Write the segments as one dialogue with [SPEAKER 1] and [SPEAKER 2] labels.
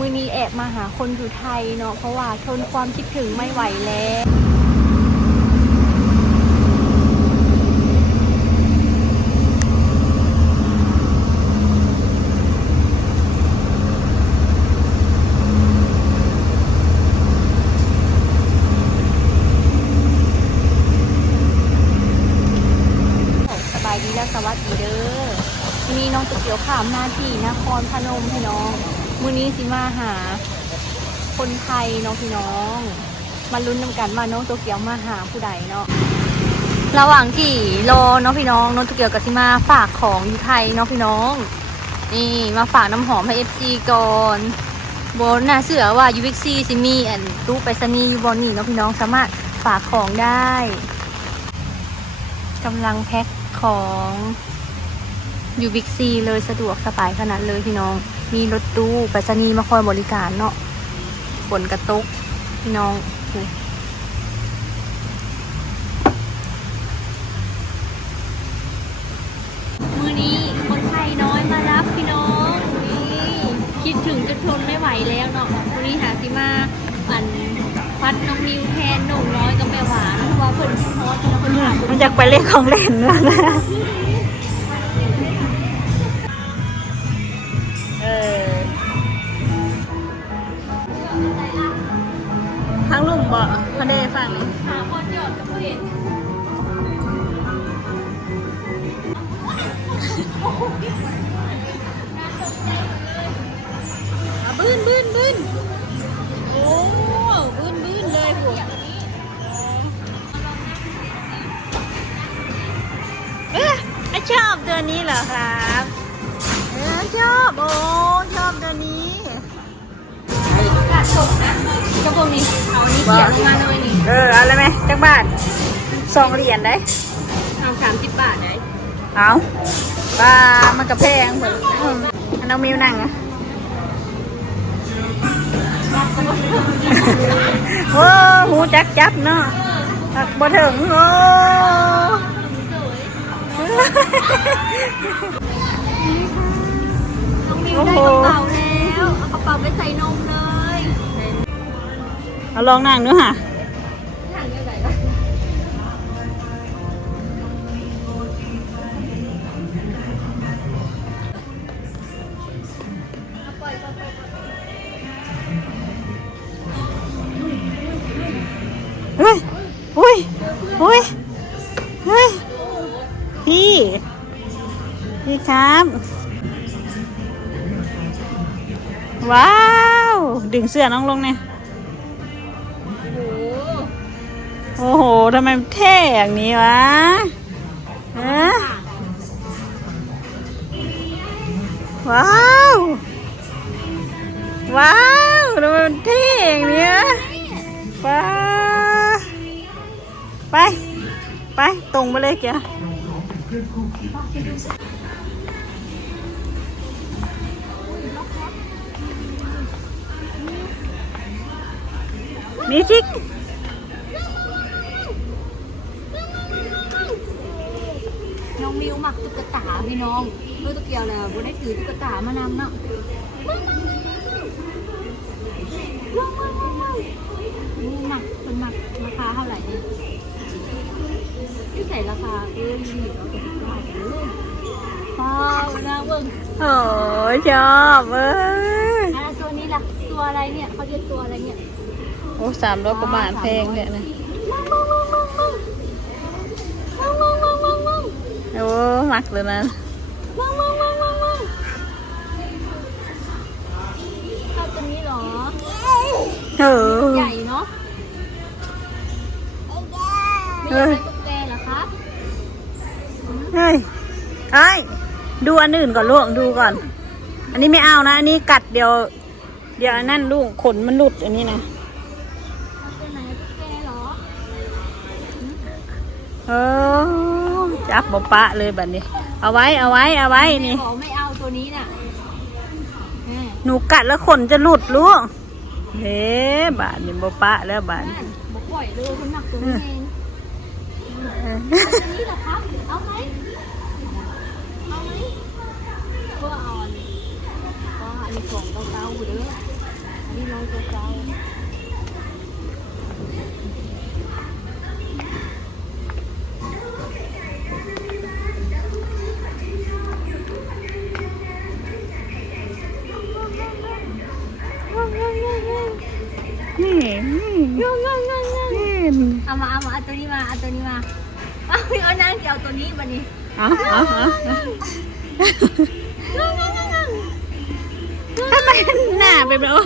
[SPEAKER 1] มือนี้แอบมาหาคนอยู่ไทยเนาะเพราะว่าทนความคิดถึงไม่ไหวแล้ว สบายดีและสวัสดีเด้อทีนี้น้องตุ๊กเกียวขามหน้าที่นครพนมพี่น้อง มื้อ นี้สิมาหา คนไทยเนาะพี่น้องมาลุ้นนำกันว่าน้องตุ๊กเกียวมาหาผู้ใดเนาะระหว่างที่รอเนาะพี่น้องน้องตุ๊กเกียวกับสิมาฝากของอยู่ไทยเนาะพี่น้อง นี่มาฝากน้ำหอมให้เอฟซีก่อนบนน่าเสือว่ายูวิกซีสิมีอันตู้ไปรษณีย์อยู่บนนี่เนาะพี่น้องสามารถฝากของได้กำลังแพ็คของยู่บิ๊กซีเลยสะดวกสบายขนาดเลยพี่น้อง มีรถตู้ไปรษณีย์มาคอยบริการเนาะฝนกระตกพี่น้องมือนี้คนไทยน้อยมารับพี่น้องนี่คิดถึงจนทนไม่ไหวแล้วเนาะวันนี้หาสิมาอันพัดน้องนิวแทนหนุ่มน้อยกับแม่หวานเพราะว่าเพิ่นคิดฮอตแล้วเพิ่นหา
[SPEAKER 2] มันจะไปเล่นของเล่นแล้วนะ บ่พอได้ฟัง
[SPEAKER 1] หาคนหยอดกับเห็น
[SPEAKER 2] อะบื้นบื้นบื้นโอ้บื้นบื้นเลยหัวเอ๊ะชอบตัวนี้เหรอครับเออชอบ โอ้ ชอบตัวนี้
[SPEAKER 1] กาดตกนะ กระโปรงนี้เอานี่เขียนลงมาหน่อยนี่
[SPEAKER 2] เออเอาเลยไหมจักบาทสองเหรียญได้
[SPEAKER 1] เอาสามสิบบาทได้
[SPEAKER 2] เอาปลามันกระแพงเหมือนอืมอันน้องมิวนั่งอะโอ้หูจักจับเนาะตักบ่ถึงโอ้
[SPEAKER 1] น้องมิวได้กระเป๋าแล้ว เอากระเป๋าไปใส่นมเลย
[SPEAKER 2] เอาลองนั่งดูค่ะ
[SPEAKER 1] ถังใหญ่ๆก็
[SPEAKER 2] เฮ้ยอุ้ยอุ้ยเฮ้ย พี่ พี่ครับ ว้าว ดึงเสื้อน้องลงเนี่ย
[SPEAKER 1] โอ้
[SPEAKER 2] โหทำไมเท่อย่างนี้วะฮะว้าว ว้าวทำไมมันเท่อย่างนี้วะว้าไป ไป ตรงไปเลยแกมีทิก
[SPEAKER 1] พี่น้องรู้ตุ๊กเกียวแล้วบ่ได้ถือตุ๊กตามานำเนาะนี่หนักเป็นหนักราคาเท่าไหร่เนี่ยที่ใส่ราคาเออยี่สิบร้อยกว่าสิบเก้าเออว้าวนะเบิ้ง
[SPEAKER 2] โอ้ชอบเว้ย
[SPEAKER 1] อะตัวนี้ล่ะ ตัวอะไรเนี่ยเขาเรียกตัวอะไรเนี่ย
[SPEAKER 2] โอ้สามร้อยกว่าบาทแพงเลยนะ มักเลยนะ
[SPEAKER 1] ว้าวว้าวว้าวว้าวว้าวเอาตัวนี้เหรอ
[SPEAKER 2] เออ
[SPEAKER 1] ใหญ่เนาะไม่
[SPEAKER 2] เฮ้
[SPEAKER 1] ใช่
[SPEAKER 2] ย
[SPEAKER 1] ตุ๊กแกเหรอครับ
[SPEAKER 2] เฮ้ยไอ้ยดูอันอื่นก่อนลูกดูก่อน อันนี้ไม่เอานะ อันนี้กัดเดี๋ยว เดี๋ยวอันนั่นลูกขนมันหลุดอันนี้นะ
[SPEAKER 1] เอาตัวไหนตุ๊กแกเหรอ
[SPEAKER 2] เออ จับบปะเลยแบบนี้ เอาไว้เอาไว้เอาไว้นี่
[SPEAKER 1] ขอไม่เอาตัวนี้น่ะแม่
[SPEAKER 2] หนูกัดแล้วขนจะหลุดลูกเฮ้บาทนี่บปะแล้วบาท
[SPEAKER 1] นั่
[SPEAKER 2] น
[SPEAKER 1] บอกปล่อยเลยคนหนักตัวนี้เอง
[SPEAKER 2] เออ
[SPEAKER 1] ตัวนี้เหรอครับ เอาไหมเอาไหมก็เอาอันนี้ก็อันนี้ของเก่าๆเด้ออันนี้น้องตัวเจ้า
[SPEAKER 2] นี่
[SPEAKER 1] มาเอามาเอาตัวนี้มาเอาตัวนี้มาเอาเอานางเกี่ยวตัวนี้มานี่
[SPEAKER 2] เอาเอาเอา
[SPEAKER 1] งงงงงง
[SPEAKER 2] ทำไมหน้าเป็นแบบโอ้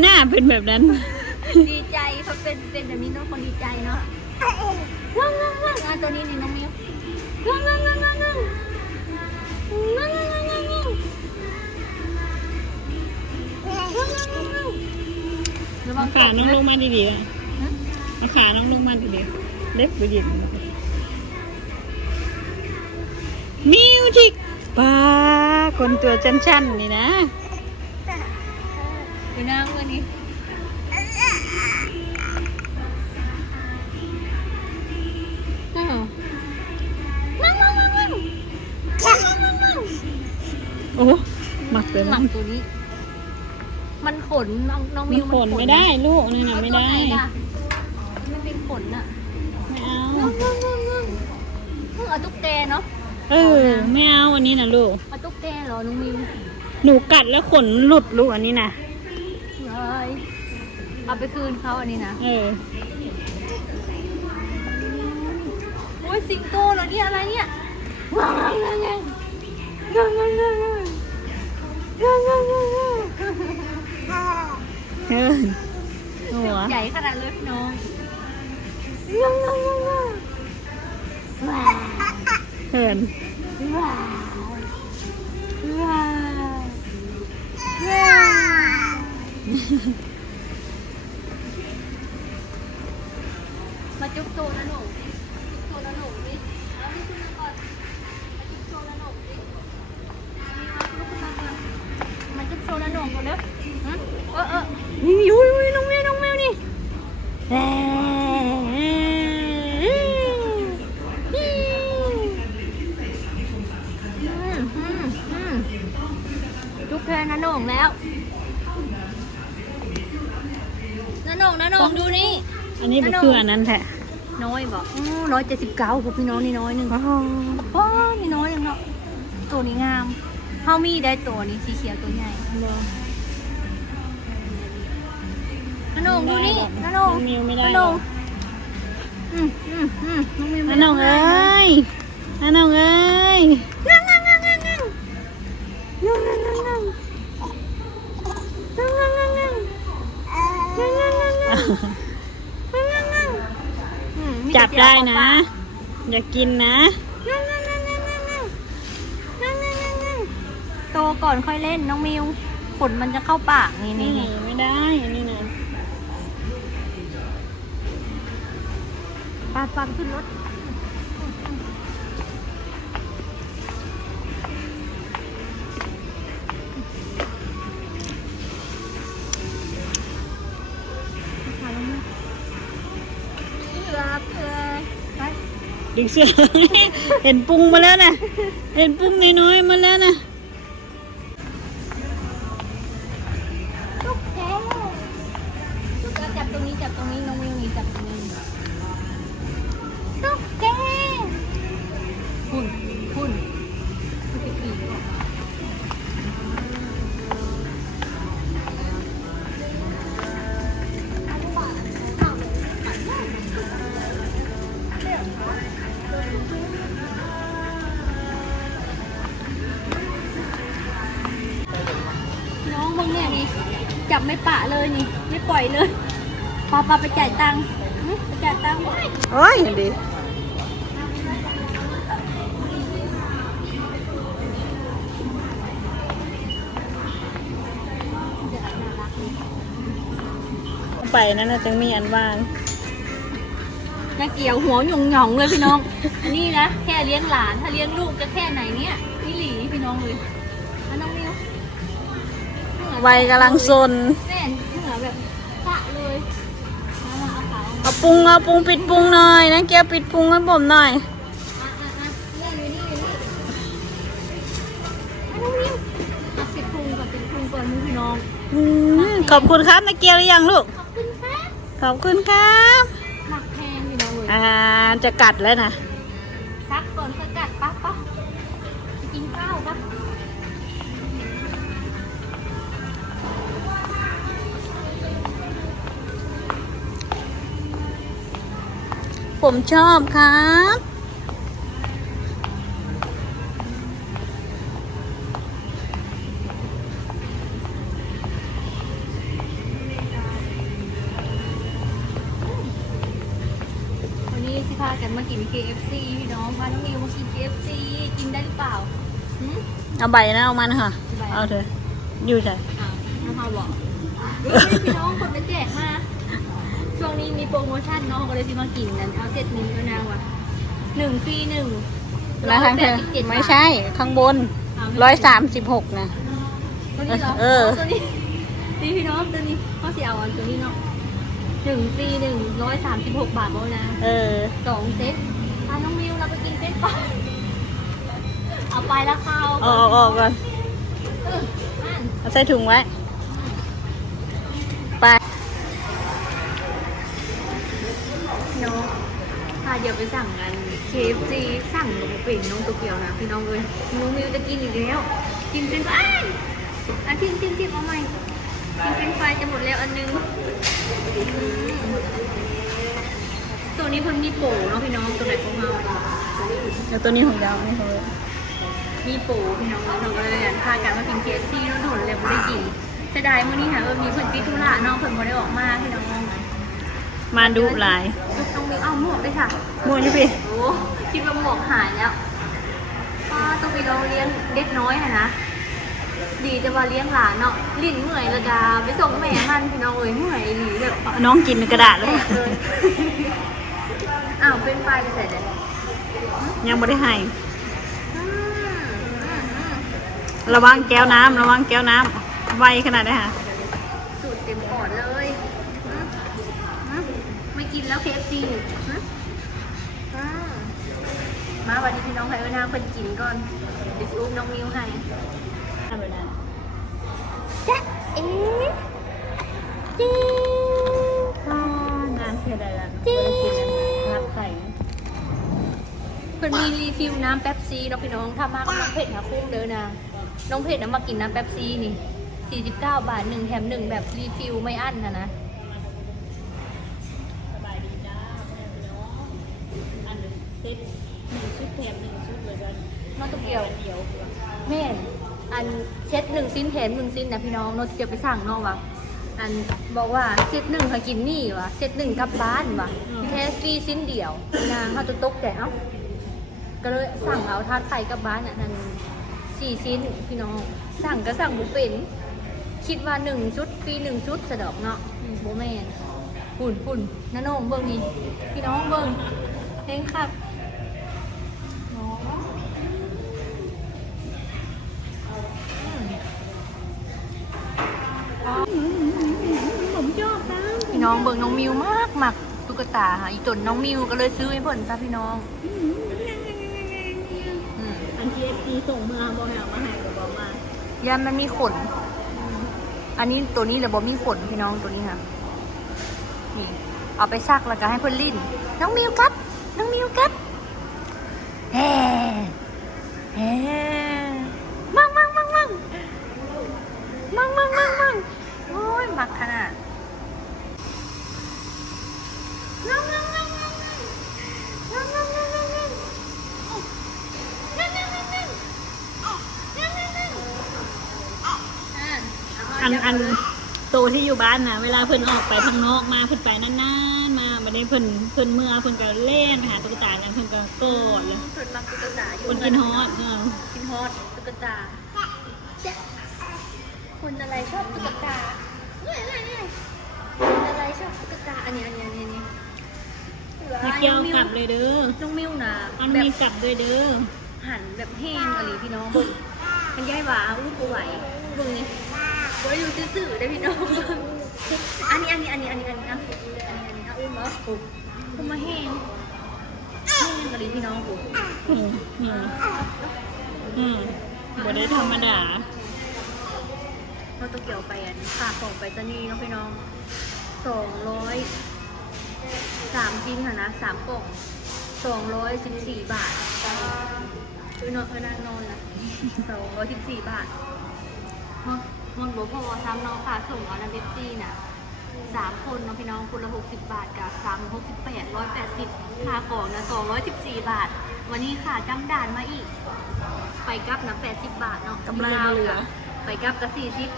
[SPEAKER 2] หน้าเป็นแบบนั้น
[SPEAKER 1] ดีใจเขาเป็นเป็นแบบนี้น้องคนดีใจเนาะงงงงงเอาตัวนี้นี่น้องมิวงงงงงงงงงงงงงงระวั
[SPEAKER 2] เอา
[SPEAKER 1] ง
[SPEAKER 2] ขาน้องลง
[SPEAKER 1] มา
[SPEAKER 2] มาดีๆ อะเอาขาน้องลงมาดีๆเล็บไปดิบมิวสิกป้าคนตัวชั้นๆนี่นะ
[SPEAKER 1] ไปนั่งวันนี้นั่งนั่งนั่งนั่งนั่งนั่งนั่ง
[SPEAKER 2] โอ้หมักเลย
[SPEAKER 1] หลั
[SPEAKER 2] มั้
[SPEAKER 1] ง
[SPEAKER 2] ง
[SPEAKER 1] ตัวนี้ มันขนน้องน้อง
[SPEAKER 2] มั
[SPEAKER 1] มิ
[SPEAKER 2] น
[SPEAKER 1] ว
[SPEAKER 2] ขนไม่ได้ลูกนี่นะไม่ได้
[SPEAKER 1] มั นนขนอะ
[SPEAKER 2] ไม่เอา
[SPEAKER 1] นั่งนั่งนั่งนั่งเพิ่งเอาตุ๊กแกเนาะ
[SPEAKER 2] เออไม่เอาอันนี้นะลูก
[SPEAKER 1] เอาตุ๊กแกเหรอน้องมิว
[SPEAKER 2] หนูกัดแล้วขนหลุดลูกอันนี้นะ
[SPEAKER 1] เลยเอาไปคืนเขาอันนี้นะ
[SPEAKER 2] เออ
[SPEAKER 1] โอ้ยสิงโตเหรอเนี่ยอะไรเนี่ยว้าวงังงังงังงังงังงังงังงังงังงัง
[SPEAKER 2] เออหัว
[SPEAKER 1] ใหญ่ขนาดเลยพี่น้องงังงังงังงัง ว้าว
[SPEAKER 2] เหิน
[SPEAKER 1] ว้าวว้าว อืมจุ๊บแทนนะหนูแล้วนะหนูนะหนูดูนี่
[SPEAKER 2] อันนี้มันคืออันนั้นแท้
[SPEAKER 1] น้อยบอกร้อยเจ็ดสิบเก้าพวกพี่น้องนี่น้อยหนึ่ง
[SPEAKER 2] อ๋อ
[SPEAKER 1] โอ้ยนี่น้อยหนึ่งเนาะ ตัวนี้งามเฮามีได้ตัวนี้สีเขียวตัวใหญ่น้าหนงดูนี่น้าหน
[SPEAKER 2] น้องงมิวไม่ได้
[SPEAKER 1] น้าห
[SPEAKER 2] ห
[SPEAKER 1] น
[SPEAKER 2] รองก
[SPEAKER 1] อืมอืมอืมน้องมิว
[SPEAKER 2] น้าน้องเอ้ยน้าน้องเอ้ย
[SPEAKER 1] งังงังงังงังงัง งังงังงังงังงังงังงังงังงังงังงังงังงังอืมมีแต่
[SPEAKER 2] จับได้
[SPEAKER 1] เสียง
[SPEAKER 2] นะ อย่ากินนะ
[SPEAKER 1] งังงังงังงังงังงังงังงังงังงังโตก่อนค่อยเล่นน้องมิวขนมันจะเข้าปากนี่
[SPEAKER 2] นี่
[SPEAKER 1] นี่นี่
[SPEAKER 2] ไม่ได้ อันนี้นะ
[SPEAKER 1] ปาปันขึ้นรถ เกือเลยไป
[SPEAKER 2] ดึงเสื้อ เห็นปุงมาแล้วนะ เห็นปุงน้อยๆมาแล้วนะ
[SPEAKER 1] จับไม่ปะเลยนี่ ไม่ปล่อยเลยปาปาไปจ่ายตังค์หึไปจ่ายตังค์ไว้
[SPEAKER 2] โอ้ยดีไปนั่นน่ะจึงมีอันวาง
[SPEAKER 1] น่าเกี่ยวหัวหยงหยองๆเลยพี่น้องอันนี้นะแค่เลี้ยงหลานถ้าเลี้ยงลูกจะแค่ไหนเนี่ยนี่หลีพี่น้องเลย วั
[SPEAKER 2] ยกำลังซน
[SPEAKER 1] แม่เหงื่อแบบสะเลยเอามาเอาขาว
[SPEAKER 2] เอาปรุงเอาปรุงปิดปรุงหน่อยนะแกปิดปรุงให้ผมหน่อย
[SPEAKER 1] อะอะอะนี่อยู่นี่อยู่นี่อันน้องมิวเอาปิดพุงก่อนปิดพุงก่อนมึงพี่น้อง
[SPEAKER 2] อืมขอบคุณครับนักเกียวหรือยังลูก
[SPEAKER 1] ขอบคุณครับ
[SPEAKER 2] ขอบคุณครับ
[SPEAKER 1] หมักแพงอยู่นะเว้ย
[SPEAKER 2] อ่าจะกัดแล้วนะ
[SPEAKER 1] ซักก่อนสกัด
[SPEAKER 2] ผมชอบครับ
[SPEAKER 1] วันนี้สิพากันมากิน KFC พี่น้องพาน้องมิวมากิน KFC กินได้หรือเปล่าหืม
[SPEAKER 2] เอาใบนะเอามันค่ะ
[SPEAKER 1] ใบ
[SPEAKER 2] เอาเถอะอยู่ใช่
[SPEAKER 1] อ้าวน้องพาบอกเฮ้ยพี่น้องคนเป็นแจกมาช่วงนี้ มีโปรโมชั่นน้องก็เลยสิมากินกันเอาเซตหนึ่งก็นางว่ะหนึ่งฟรีหนึ่ง
[SPEAKER 2] แล้วทางเธอ
[SPEAKER 1] 187
[SPEAKER 2] ไม่ใช่ข้างบนา
[SPEAKER 1] ว
[SPEAKER 2] ร้อยสามสิบหกนะ
[SPEAKER 1] ตัวนี้เหรอ
[SPEAKER 2] เออ
[SPEAKER 1] ตัวนี้นี่พี่น้องตัวนี้เขาเสียเอาอันตัวนี้เนาะหนึ่งฟรีหนึ่งร้อยสามสิบหกบาทโบนะ
[SPEAKER 2] เออ
[SPEAKER 1] สองเซตพาน้องมิวเราไปกินเฟสไปเอาไปแล้วข้าว
[SPEAKER 2] เอาเอาออกก่อน
[SPEAKER 1] เอออ่าน
[SPEAKER 2] เอาใส่ถุงไว้ ไป
[SPEAKER 1] พี่น้องพา เดี๋ยวไปสั่งกัน KFC สั่งลงเป็นน้องตัวเกียวนะพี่น้องเลยน้องมิวจะกินอีกแล้ว กินเป็นไฟอะทิ้งทิ้งทิ้งเอาใหม่กินเป็นไฟจะหมดแล้วอันนึงอืมตัวนี้เพิ่นมีโปรเนาะพี่น้องตัวไหนของเรา
[SPEAKER 2] แล้วตัวนี้ของยาวนี่ของเรา
[SPEAKER 1] มีปูพี่น้องน้องก็เลยพากันมากินเคสซี่น้องหนุนเลยไม่ได้กินเสียดายมื้อนี้ค่ะเออมีเพิ่นติดธุระน้องเพิ่นบ่ได้ออกมาพี่น้อง
[SPEAKER 2] มาดูหลาย
[SPEAKER 1] ลูกต้องมีเอาหมวกด้วยค่ะ
[SPEAKER 2] ม่วนใช่พี่
[SPEAKER 1] โอ้คิดว่าหมวกหายแล้วป้าต้องไปลองเลี้ยงเด็กน้อยค่ะนะดีแต่ว่าเลี้ยงหลานเนาะลิ้นเมื่อยและกาไปส่งแม่มันพี่น้องเอ้ยเมื่อยหลีแบบ
[SPEAKER 2] น้องกินกระดาษ
[SPEAKER 1] แต
[SPEAKER 2] แล้ว
[SPEAKER 1] กเลยอ้าวเป็นไฟไปใส่เลย
[SPEAKER 2] ยังไม่ได้ให้
[SPEAKER 1] อืมอืมอืม
[SPEAKER 2] ระวังแก้วน้ำระวังแก้วน้ำไวขนาดไหนคะ
[SPEAKER 1] สูตรเต็มปอดเลยอืมอืมไม่กิน แล้วเคฟซีมาวันนี้พี่น้องไผ่เวนาคนกินก่อนเดี๋ยวสิอุ้มน้องมิวให้จ๊ะเอ๊ะจริง
[SPEAKER 2] งานเท่าไรแล้ว
[SPEAKER 1] จริง
[SPEAKER 2] รักใส่
[SPEAKER 1] เพิ่นมีรีฟิลน้ำแป๊บซีเนาะพี่น้องถ้ามากับน้องเผ็ดนะคุ้มเด้อนะน้องเผ็ดนะมากินน้ำแป๊บซีนี่49 บาทหนึ่งแถมหนึ่งแบบรีฟิลไม่อั้นนะนะ
[SPEAKER 2] ดีย
[SPEAKER 1] วแม่นอันเช็ดหนึ่งสิ้นแถมหนึ่งสิ้นนะพี่น้องโน้ตจะไปสั่งน้องวะอันบอกว่าเช็ดหนึ่งเขากินนี่วะเช็ดหนึ่งกลับบ้านวะที่แท้ฟรีสิ้นเดียวนางเขาจะตกแต่เอ้าก็เลยสั่งเอาทาดไข่กลับบ้านอะนั่นสี่ชิ้นพี่น้อง สั่งก็สั่งบุเป็น คิดว่าหนึ่งชุดฟรีหนึ่งชุดสะดอกเนาะอืมโบแมนปุ่นปุ่นน้าโหนงเบิ้งนี่พี่น้องเบิ้งเพลงครับ มิวมากมักตุ๊กตาค่ะอีจนน้องมิวก็เลยซื้อให้เพิ่นจ้าพี่น้องอืม
[SPEAKER 2] อันที่เอฟซีส่งมาบอกให้เอามาให้ก็บอกมา
[SPEAKER 1] ยันมันมีขน อันนี้ตัวนี้เลยบ่มีขนพี่น้องตัวนี้ค่ะนี่เอาไปซักแล้วก็ให้เพิ่นลิ้นน้องมิวกัดน้องมิวกัดแฮ่แฮ่มั่งมั่งมั่งมั่งมั่งมั่งมั่งมั่งโอ้ยมักขนาด
[SPEAKER 2] อันอันโตวที่อยู่บ้านนะเวลาเพิ่นออกไปข้างนอกมาเพิ่นไปนานๆมาบัดนี้เพิ่นเพิ่นเมื่อเพิ่นก็เล่นไปหาตุ๊กตากันเพิ่นก็โกรธเลย
[SPEAKER 1] เพิ่นมักตุ๊กตาอยู่
[SPEAKER 2] เพิ่นกินฮอตเออ
[SPEAKER 1] กินฮอตตุ๊กตาเจ๊คุณอะไรชอบตุ๊กตาเนี่ยเนี่ยเนี่ยคุณอะไรชอบตุ๊กตาอันนี้อันนี้อันนี้อันนี้
[SPEAKER 2] มีเกี่ยวกลับเลยเด้อ
[SPEAKER 1] น้องมิวนะ
[SPEAKER 2] มัน
[SPEAKER 1] แบ
[SPEAKER 2] มี
[SPEAKER 1] บ
[SPEAKER 2] กลับด้วยเด้อ
[SPEAKER 1] หันแบบแห้งอะไรพี่น้องเบิ่งมันย้ายหวาอู้กูไหวเบิ่งนี่ บ่อยู่ซื่อๆได้อพี่น้อง อันนี้อันนี้อันนี้อันนี้อันนี้อะอันนี้อันนี้อะอุ้มเหรอปุ๊บอุ้มมาแห้งแห้งอะไรพี่น้องปุ๊บ
[SPEAKER 2] อืมอืมอืมบ่ได้ธรรมดา
[SPEAKER 1] เราต้องเกี่ยวไปอันฝากของไปจะนี่เนาะพี่น้องสองร้อยสามชิ้นค่ะนะสามกล่องสองร้อยสิบสี่บาทคือนอนคือนางนอนนะสองร้อยสิบสี่บาทฮะ มันบอกพอทำน้องค่ะส่งเอานะเบปซี่น่ะสามคนเนาะพี่น้องคนละหกสิบบาทกับสามหกสิบแปดร้อยแปดสิบค่าของนะสองร้อยสิบสี่บาท วันนี้ค่ะจำด่านมาอีก ไปกลับนะแปดสิบบาทเนาะ
[SPEAKER 2] กำไรเหลือ
[SPEAKER 1] ไปกลับกับสี่สิบ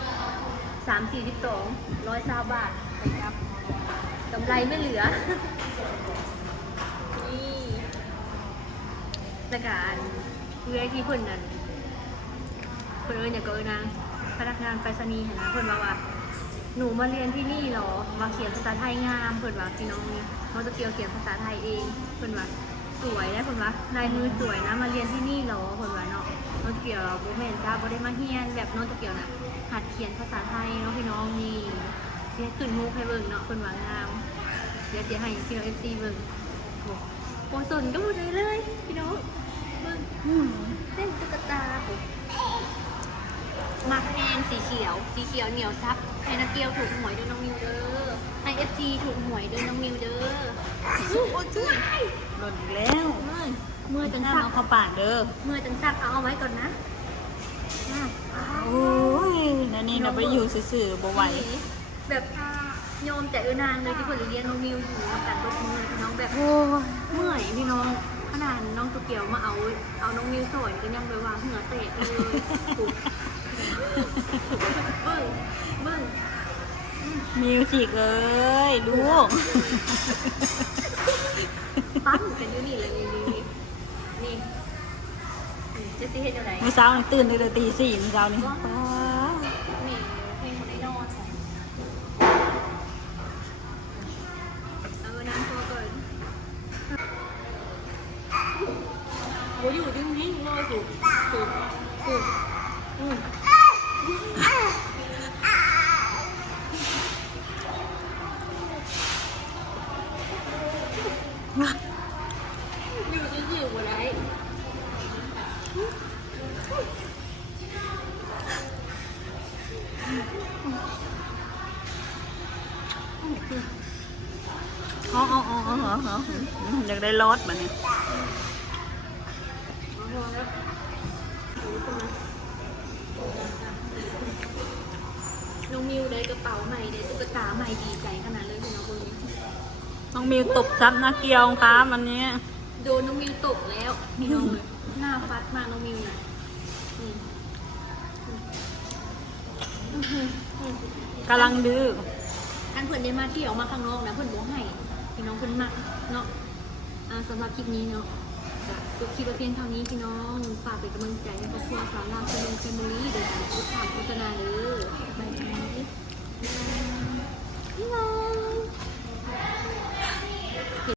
[SPEAKER 1] สามสี่สิบสองร้อยสาบาทไปกลับกำไรไม่เหลือนี่แต่การเพื่อที่เพิ่นนั้นเพิ่นเอิญอย่าเกินนาง พนักงานไปรษณีย์หั้นนะเพิ่นว่าว่า หนูมาเรียนที่นี่เหรอ มาเขียนภาษาไทยงามเพิ่นว่าพี่น้องนี่มอตะเกียวเขียนภาษาไทยเองเพิ่นว่าสวยนะเพิ่นว่าลายมือสวยนะมาเรียนที่นี่เหรอเพิ่นว่าเนาะน้องตะเกียวบ่แม่นจ้าบ่ได้มาเรียนแบบน้องตะเกียวน่ะหัดเขียนภาษาไทยเนาะพี่น้องนี่เสียขึ้นมุกให้เบิ่งเนาะเพิ่นว่างามเดี๋ยวเสียให้พี่น้อง FC เบิ่งโอ้โหสนก็บ่ได้เลยพี่น้องเบิ่ง
[SPEAKER 2] อืม
[SPEAKER 1] เล่นตุ๊กตาโอ้ มักแอนสีเขียว สีเขียวเหนียวซับให้นักเกียวถูกหวยด้วยน้องมิวเด้อให้เอฟซีถูกหวยด้วยน้องมิวเด้อโอ้ช่วย
[SPEAKER 2] หล่นอีกแล้ว
[SPEAKER 1] เมื่อยเมื่อยจังซัก
[SPEAKER 2] เอาเข้าปากเด้อ
[SPEAKER 1] เมื่อยจังซักเอาเอาไว้ก่อนนะอะ
[SPEAKER 2] โอ้ยนั่นนี่นะไปอยู่ซื่อๆบ่ไหว
[SPEAKER 1] แบบโยมแต่เออนางเลยที่คนเรียนน้องมิวอยู่กับการตบมือน้องแบบ
[SPEAKER 2] โอ้ย
[SPEAKER 1] เมื่อยพี่น้องขนาดน้องตุกเกียวมาเอาเอาน้องมิวสวยก็ยังไปวางเหงื่อเตะเลยถูกเบิ้งเบิ้ง
[SPEAKER 2] มิวสิกเอ้ยลูก
[SPEAKER 1] ปั๊มกันอยู่นี่เลยนี่นี่นี่นี่จะสิเห็นอะไร
[SPEAKER 2] เมื่อเช้านี่ตื่นตั้งแต่ตีสี่เมื่อเช้านี่
[SPEAKER 1] นี่ ได้
[SPEAKER 2] รถมาเนี่ย
[SPEAKER 1] น้องมิวได้กระเป๋าใหม่ได้ตุ๊กตาใหม่ดีใจขนาดเลยพี่น้องคนนี้
[SPEAKER 2] น้องมิวตบซับนักเกียวครับวันนี้
[SPEAKER 1] โดนน้องมิวตกแล้วพี่น้องเลยหน้าฟัดมากน้องมิวนะอืมอืมอืมอืม
[SPEAKER 2] กำลังดื้อ
[SPEAKER 1] อันเพื่อนได้มาเที่ยวมาข้างนอกนะเพื่อนบอกให้พี่น้องเพื่อนมักเนาะ สำหรับคลิปนี้เนาะจบคลิปไว้เพียงเท่านี้พี่น้องฝากเป็นกำลังใจให้ครอบครัวสาวลาวคุณลุงแฟมิลี่โดยการติดตามโฆษณาเด้อบ๊ายบายบ๊ายบาย